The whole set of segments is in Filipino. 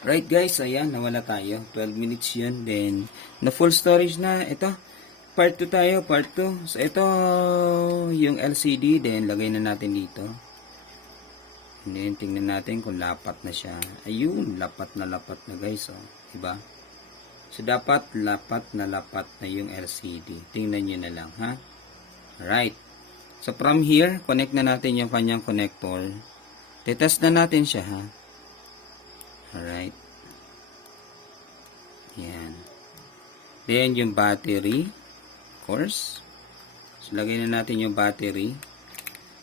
Right guys, ayan, nawala tayo. 12 minutes yun. Then, na full storage na. Ito, part 2 tayo, part 2. So, ito yung LCD. Then, lagay na natin dito. And then, tingnan natin kung lapat na siya. Ayun, lapat na guys. Oh, diba? So, dapat lapat na yung LCD. Tingnan nyo na lang, ha? Alright. So, from here, connect na natin yung kanyang connector. Tetest na natin siya, ha? Alright. Yan. Then, yung battery. Of course. So, lagay na natin yung battery.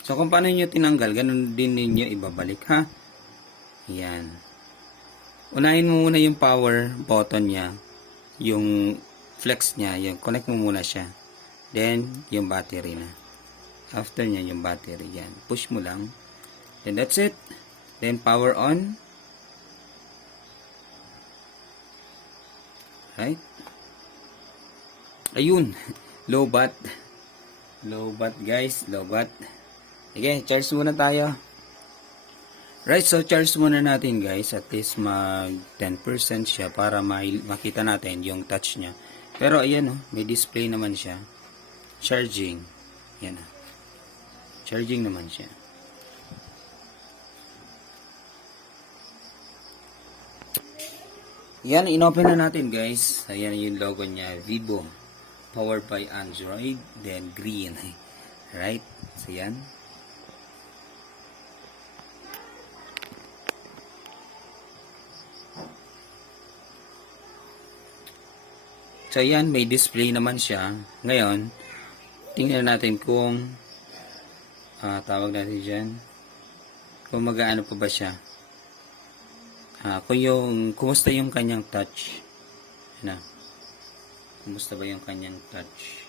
So, kung paano nyo tinanggal, ganun din ninyo ibabalik, ha? Yan. Unahin mo muna yung power button niya. Yung flex niya. Yung connect mo muna siya. Then, yung battery na. After niya, yung battery. Yan. Push mo lang. Then, that's it. Then, power on. Right? Ayun. Low bat. Low bat guys. Low bat. Sige, charge muna tayo. Right, so charge muna natin guys. At least mag 10% siya para makita natin yung touch niya. Pero ayan oh, may display naman siya. Charging. Yan oh. Charging naman siya. Yan, inopen na natin guys. Ayan yung logo niya, Vivo. Powered by Android. Then green. Right? So yan. So yan, may display naman siya. Ngayon, tingnan natin kung tawag natin dyan. Kung mag-aano pa ba siya. Kumusta yung kanyang touch? Ano? Kumusta ba yung kanyang touch?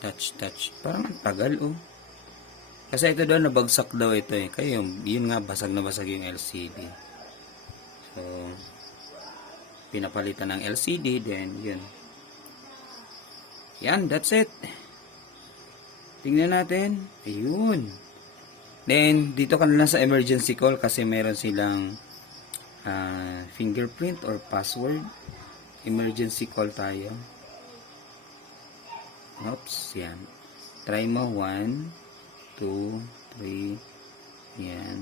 Touch. Parang ang tagal, oh. Kasi ito daw, nabagsak daw ito, eh. Kaya yun nga, basag na basag yung LCD. So, pinapalitan ng LCD, then, yun. Yan, that's it. Tingnan natin. Ayun. Then, dito ka na lang sa emergency call kasi meron silang fingerprint or password. Emergency call tayo. Oops, yan. Try mo 1, 2, 3. Yan.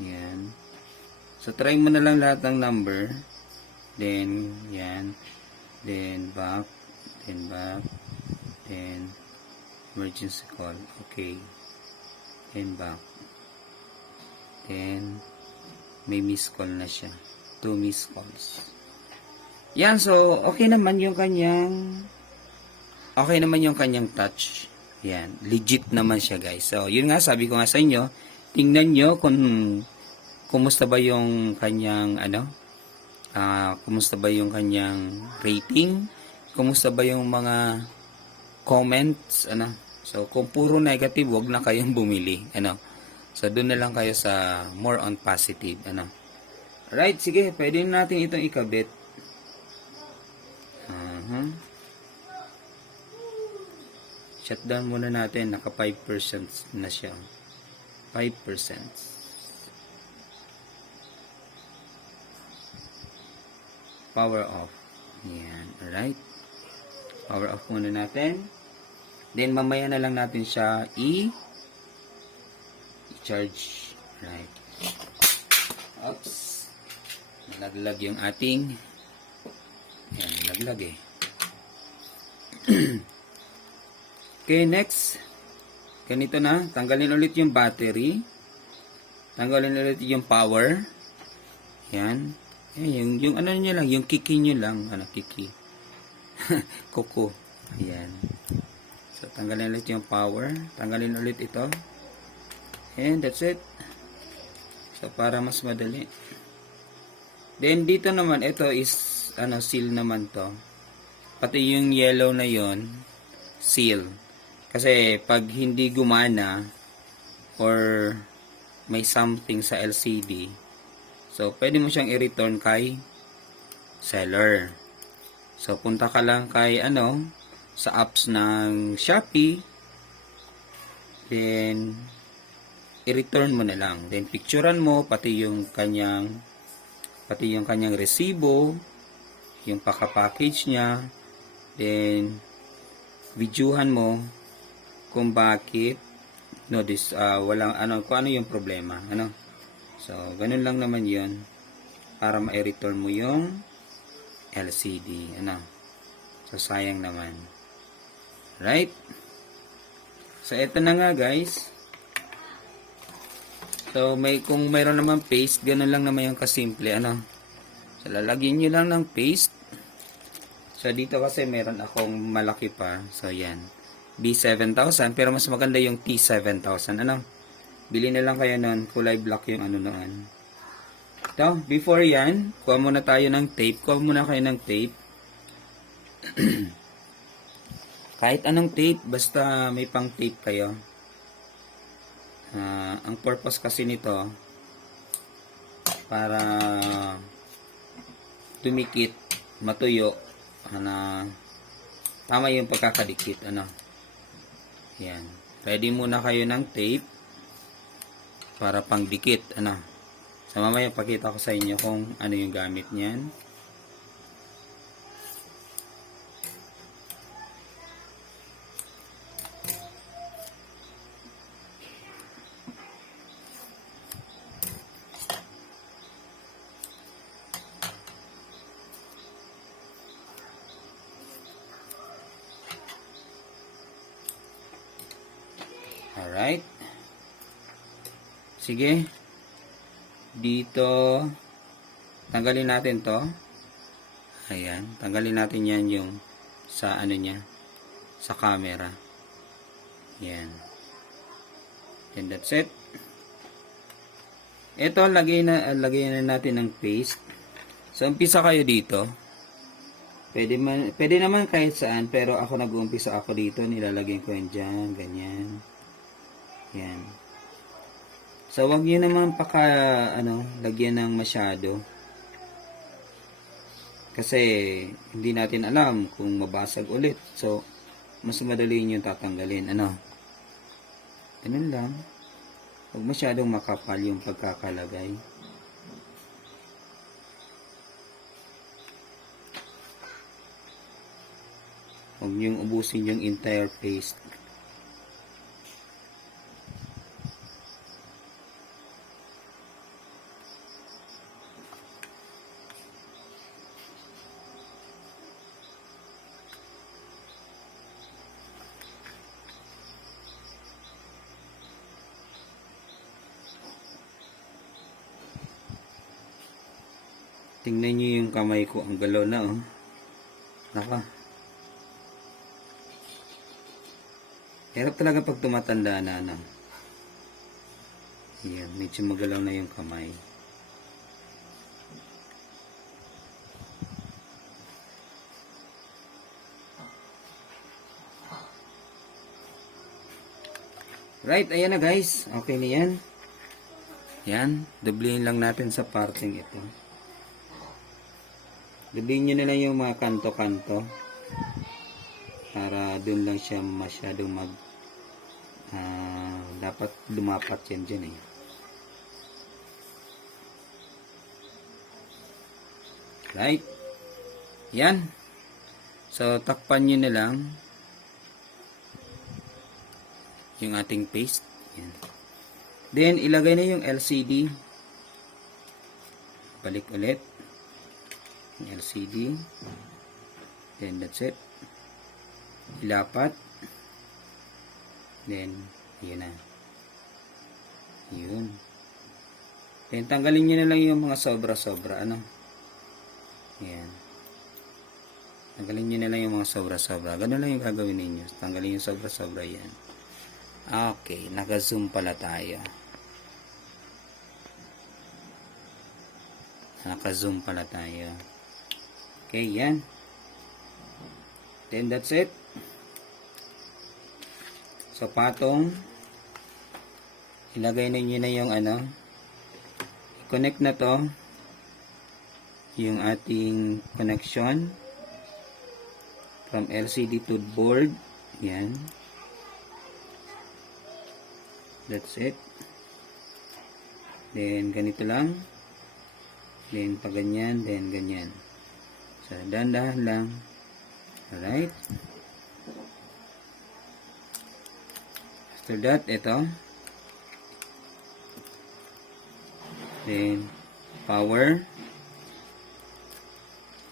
Yan. So, try mo na lang lahat ng number. Then, yan. Then, back. Then, back. Then, emergency call. Okay. Then, back. Then, may miss call na siya. 2 miss calls. Yan, so, okay naman yung kanyang touch. Yan, legit naman siya, guys. So, yun nga, sabi ko nga sa inyo, tingnan nyo kung kumusta ba yung kanyang, kumusta ba yung kanyang rating, kumusta ba yung mga comments, So, kung puro negative, wag na kayong bumili, So, doon na lang kayo sa more on positive, Right, sige, pwede natin itong ikabit. Shutdown muna natin, naka 5% na siya. 5%. Power off. Yan, alright. Power off muna natin. Then, mamaya na lang natin siya i-charge. Right. Oops. Nalaglag yung ating yan, nalaglag eh. Okay, next. Ganito na. Tanggalin ulit yung battery. Tanggalin ulit yung power. Yan. Yung ano nyo lang, yung kiki nyo lang. Kiki. Kuko. Ayan. So, tanggalin ulit yung power. Tanggalin ulit ito. And that's it. So, para mas madali. Then, dito naman, ito is, seal naman to. Pati yung yellow na yon seal. Kasi, pag hindi gumana, or may something sa LCD, so, pwede mo siyang i-return kay seller. So, punta ka lang kay, sa apps ng Shopee, then, i-return mo na lang. Then, picturean mo, pati yung kanyang pati yung kanyang resibo, yung paka-package niya, then videohan mo kung bakit walang kung ano yung problema, ano. So, ganun lang naman 'yon para ma-return mo yung LCD, ano. So, sayang naman. Right? So, eto na nga, guys. So, kung mayroon naman paste, ganun lang naman yung kasimple, ano. So, lalagyan nyo lang ng paste. So, dito kasi meron akong malaki pa. So, yan. B7000, pero mas maganda yung T7000, ano. Bili na lang kayo nun, kulay black yung ano noon. Ito, before yan, kuha muna tayo ng tape. Kuha muna kayo ng tape. Kahit anong tape, basta may pang tape kayo. Ang purpose kasi nito, para dumikit, matuyo, tama yung pagkakadikit, ano. Yan. Ready muna kayo ng tape para pangdikit, ano. So, mamaya pakita ko sa inyo kung ano yung gamit niyan. Alright. Sige. Dito, tanggalin natin to. Ayan. Tanggalin natin yan yung sa ano niya. Sa camera. Yan. And that's it. Ito, lagay na natin ng paste. So, umpisa kayo dito. Pwede naman kahit saan, pero ako nag-uumpisa ako dito. Nilalagay ko yan dyan, ganyan. Yan. So, wag nyo naman lagyan ng masyado. Kasi, hindi natin alam kung mabasag ulit. So, mas madali nyo tatanggalin. Ano? Ganun lang. Huwag masyadong makapal yung pagkakalagay. Huwag nyo ubusin yung entire paste. Tingnan nyo yung kamay ko. Ang galaw na, oh. Naka. Hirap talaga pag tumatanda na, ano. Yan. Medyo magalaw na yung kamay. Right. Ayan na, guys. Okay na yan. Yan. Doblihin lang natin sa parting ito. Doblihin nyo na lang yung mga kanto-kanto para dun lang siya masyadong dapat lumapat yan dyan, eh. Right. Yan. So, takpan nyo na lang yung ating paste. Yan. Then, ilagay na yung LCD. Balik ulit. LCD, then that's it. Ilapat, then yun na, yun. Then tanggalin nyo na lang yung mga sobra-sobra, ano. Yan, tanggalin nyo na lang yung mga sobra-sobra. Ganun lang yung gagawin ninyo. Tanggalin yung sobra-sobra. Yan. Okay, naka-zoom pala tayo. Naka-zoom pala tayo. Okay, yan. Then that's it. So, patong, ilagay na nyo na yung i-connect na to, yung ating connection from LCD to board. Yan. That's it. Then, ganito lang. Then, pag ganyan, then ganyan. So, dahan-dahan lang. Alright. After that, ito. Then, power.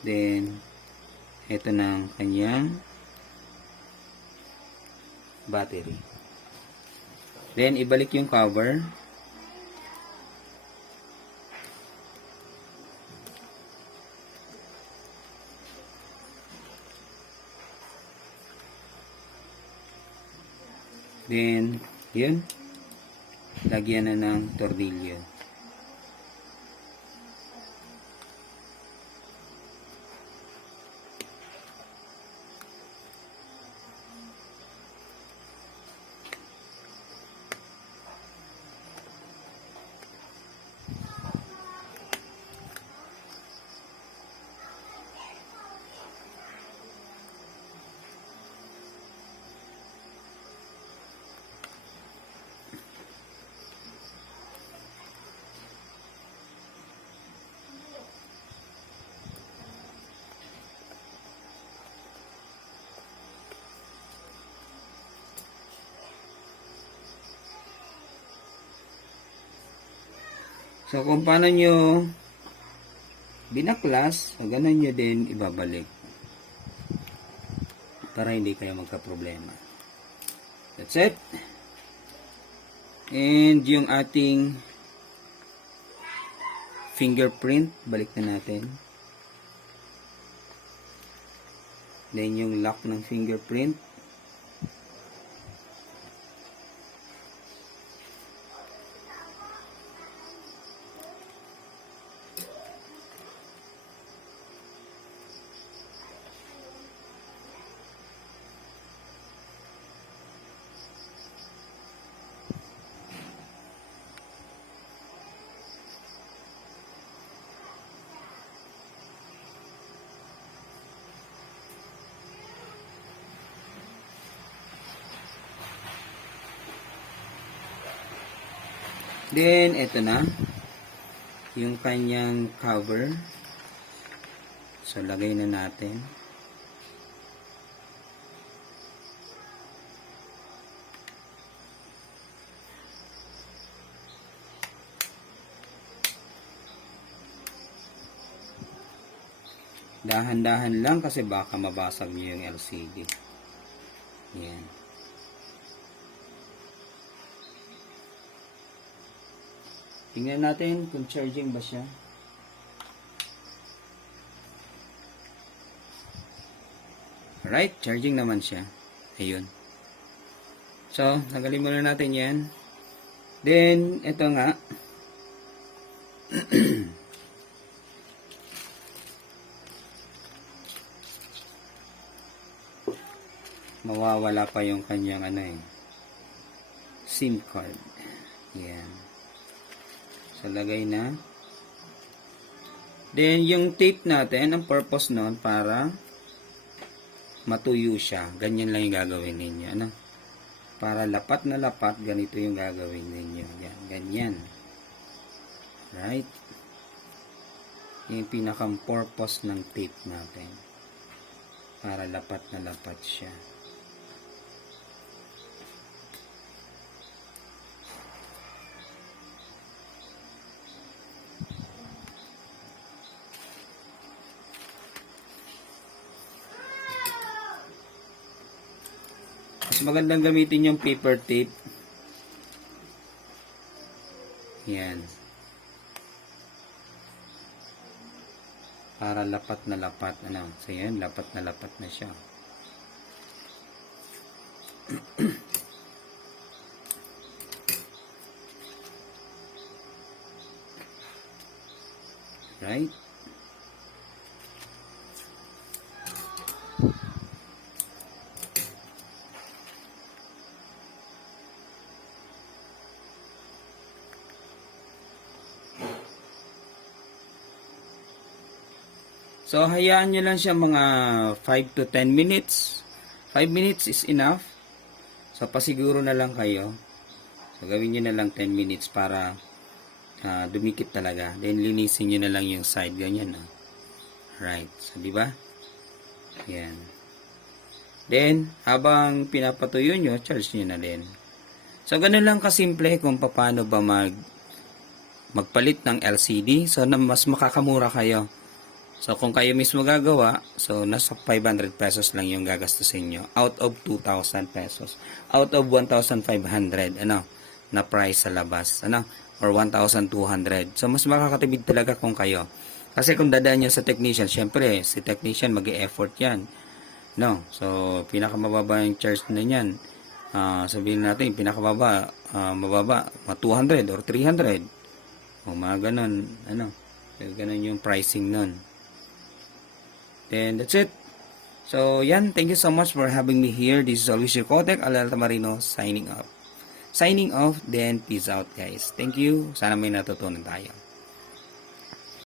Then, ito ng kanyang battery. Then, ibalik yung cover. Then, yun. Lagyan na ng tornilyo. So, kung paano nyo binaklas, so ganun nyo din ibabalik. Para hindi kayo magka-problema. That's it. And yung ating fingerprint, balik na natin. Then yung lock ng fingerprint. Then, ito na. Yung kanyang cover. So, lagay na natin. Dahan-dahan lang kasi baka mabasag nyo yung LCD. Yan. Tingnan natin kung charging ba siya. Alright, charging naman siya. Ayun. So, tanggalin muna natin yan. Then, ito nga. Mawawala pa yung kanyang SIM card. Yan. So, lagay na. Then, yung tape natin, ang purpose nun, para matuyo siya. Ganyan lang yung gagawin ninyo. Ano? Para lapat na lapat, ganito yung gagawin ninyo. Yan, ganyan. Right? Yung pinakang purpose ng tape natin. Para lapat na lapat siya. Mas magandang gamitin yung paper tape. Yan. Para lapat na lapat. So yan, lapat na lapat na siya. Right? So, hayaan nyo lang siya mga 5 to 10 minutes. 5 minutes is enough. So, pasiguro na lang kayo. So, gawin nyo na lang 10 minutes para dumikit talaga. Then, linisin nyo na lang yung side. Ganyan, no? Right. So, di ba? Yan. Then, habang pinapatuyo nyo, charge nyo na din. So, ganun lang kasimple kung paano ba magpalit ng LCD. So, mas makakamura kayo. So, kung kayo mismo gagawa, so, nasa 500 pesos lang yung gagastusin nyo. Out of 2,000 pesos. Out of 1,500, na price sa labas. Or 1,200. So, mas makakatipid talaga kung kayo. Kasi kung dadaan nyo sa technician, syempre, si technician mag-e-effort yan. No? So, pinakamababa yung charge na yan. Sabihin natin, pinakamababa, mababa, 200 or 300. O, mga ganun, ganun yung pricing nun. Then, that's it. So, yan. Thank you so much for having me here. This is always your Kotek, Alalta Marino, signing off. Signing off, then peace out, guys. Thank you. Sana may natutunan tayo.